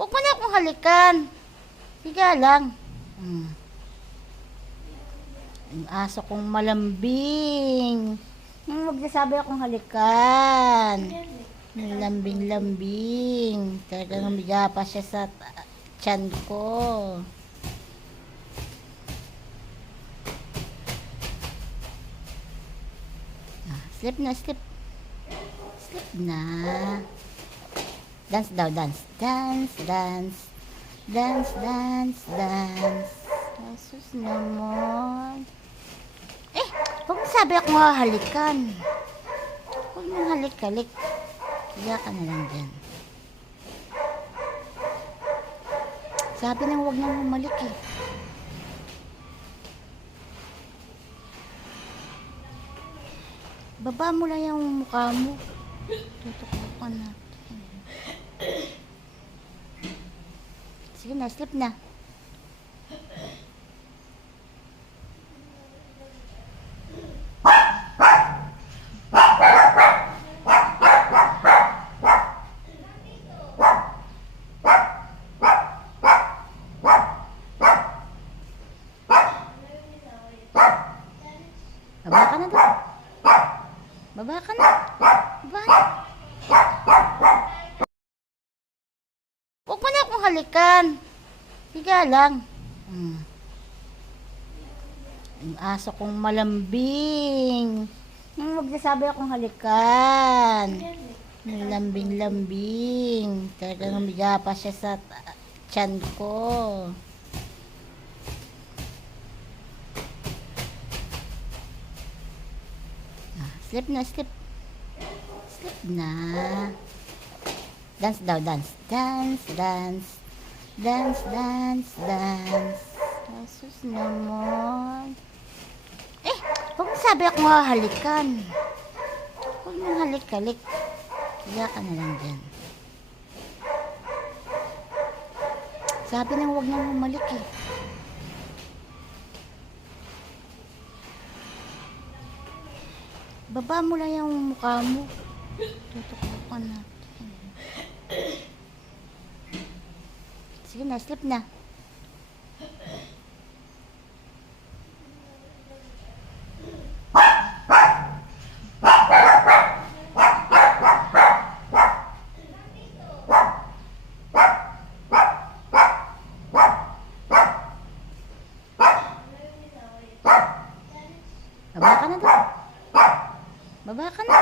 Huwag mo na akong halikan. Higa lang. Ang aso kong malambing. Huwag na sabi akong halikan. Lambing-lambing. Talagang miga pa siya sa tiyan ko. Slip na, slip. Slip na. Dance daw, dance. Dance, dance. Dance, dance, dance. Jesus naman. Huwag mo sabi akong hahalikan. Huwag mo halik-halik. Higa ka na lang dyan. Sabi nang huwag nang humalik eh. Baba mo lang yung mukha mo. Tutukukan natin. Sige na, slip na. Baba ka na doon. Baba ka na. Baba na. Huwag mo na akong halikan. Higa lang. Ang aso kong malambing. Huwag na sabi akong halikan. Lambing-lambing. Talagang miga pa siya sa tiyan ko. Slip na, slip. Slip na. Dance daw, dance. Dance, dance. Dance, dance, dance. Jesus naman. Huwag mo sabi akong hahalikan. Huwag mo halik-halik. Higa ka na lang dyan. Sabi nang huwag nang humalik eh. Baba mo lang yung mukha mo. Tutukukan natin. Sige na, slip na. Baba ka na doon. Baba ka na.